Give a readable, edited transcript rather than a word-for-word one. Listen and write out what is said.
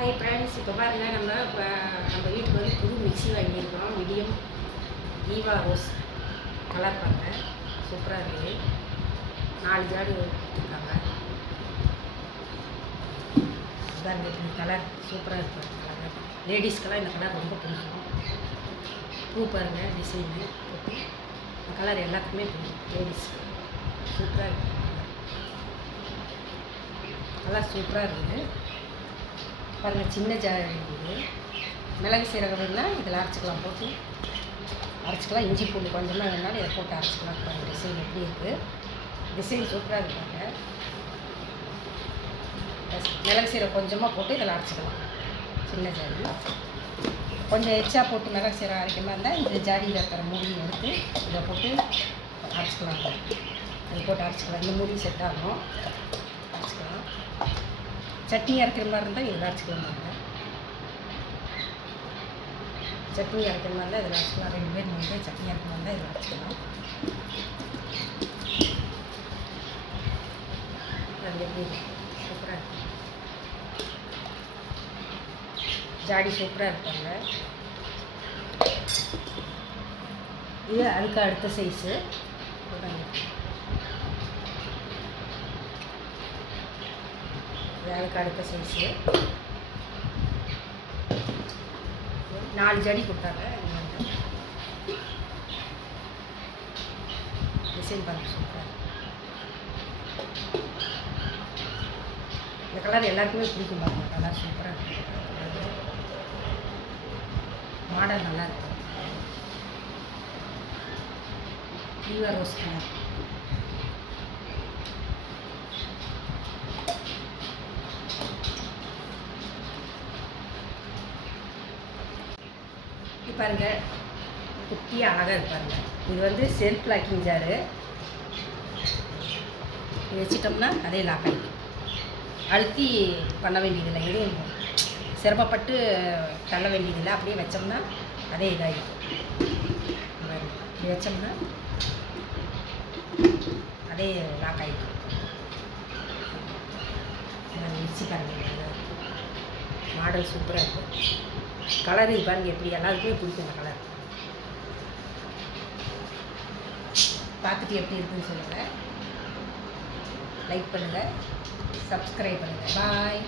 Hi friends, இப்போ பாருங்கள் நம்ம வீட்டுக்கு வந்து புது mixie வாங்கியிருக்கிறோம். Vidiem Eva rose colour பாருங்கள், சூப்பராக இருக்குது. 4 ஜாடி கொடுத்துருக்காங்க. பாருங்கள், இப்படி கலர் சூப்பராக இருக்குது. கலர் லேடிஸ்க்கெல்லாம் இந்த கலர் ரொம்ப பிடிக்கும். பூ பாருங்கள், டிசைனு போட்டு இந்த கலர் எல்லாத்துக்குமே பிடிக்கும். லேடிஸ்க்கு சூப்பராக இருக்குது. கலர் சூப்பராக இருக்குது பாருங்கள். சின்ன ஜாடி இருக்குது. மிளகு சீரகம் இருந்தால் இதில் அரைச்சிக்கலாம், போட்டு அரைச்சிக்கலாம். இஞ்சி பூண்டு கொஞ்சமாக வேணாலும் இதை போட்டு அரைச்சிக்கலாம். பாருங்கள் டிசைன் எப்படி இருக்குது. டிசைன் சூப்பராக இருக்காங்க. மிளகு சீரகம் கொஞ்சமாக போட்டு இதில் அரைச்சிக்கலாம். சின்ன ஜாடி கொஞ்சம் எச்சா போட்டு மிளகு சீரகம் அரைக்கமாக இருந்தால் இந்த ஜாடியில் இருக்கிற மூடி எடுத்து இதை போட்டு அரைச்சிக்கலாம். அது போட்டு அரைச்சிக்கலாம். இந்த மூடி செட் ஆகும், அரைச்சிக்கலாம். சட்னி அரைக்கிற மாதிரி இருந்தால் இதில் அரைச்சிக்கலாம். சட்னி அரைக்கிற மாதிரி இருந்தால் இதில் அரைச்சிக்கலாம். 2 பேர் 3 பேர் சட்னி அரைக்கிற மாதிரி இருந்தால் இதில் அரைச்சிக்கலாம். அது எப்படி சூப்பராக இருக்கும். ஜாடி சூப்பராக இருப்பாங்க. இது அதுக்கு அடுத்த சைஸு. அதுக்கு அடுத்த சைஸு 4 ஜாடி கொடுத்தாங்க. டிசைன் பண்ண சூப்பராக. இந்த கலர் எல்லாருக்குமே பிடிக்கும் பாருங்க. கலர் சூப்பராக இருக்கும். மாடல் நல்லா இருக்கும். Eva rose colour. பாருங்கள், குட்டியாக அழகாக இருப்பாருங்க. இது வந்து செல்ஃப் லாக்கிங் ஜாரு. வச்சிட்டோம்னா அதே லாக் ஆகிடும். அழுத்தி பண்ண வேண்டியதில்லை, எதுவும் சிரமப்பட்டு தள்ள வேண்டியதில்லை. அப்படியே வச்சோம்னா அதே இதாகிடும். இப்படி வச்சோம்னா அதே லாக் ஆகிடும். மிக்ஸி பாருங்கள், மாடல் சூப்பராக இருக்கும். கலர் இது பாருங்கள், எப்படி எல்லாருக்குமே பிடிக்கும். இந்த கலர் பார்த்துட்டு எப்படி இருக்குன்னு சொல்லுங்கள். லைக் பண்ணுங்கள், சப்ஸ்கிரைப் பண்ணுங்கள். பாய்.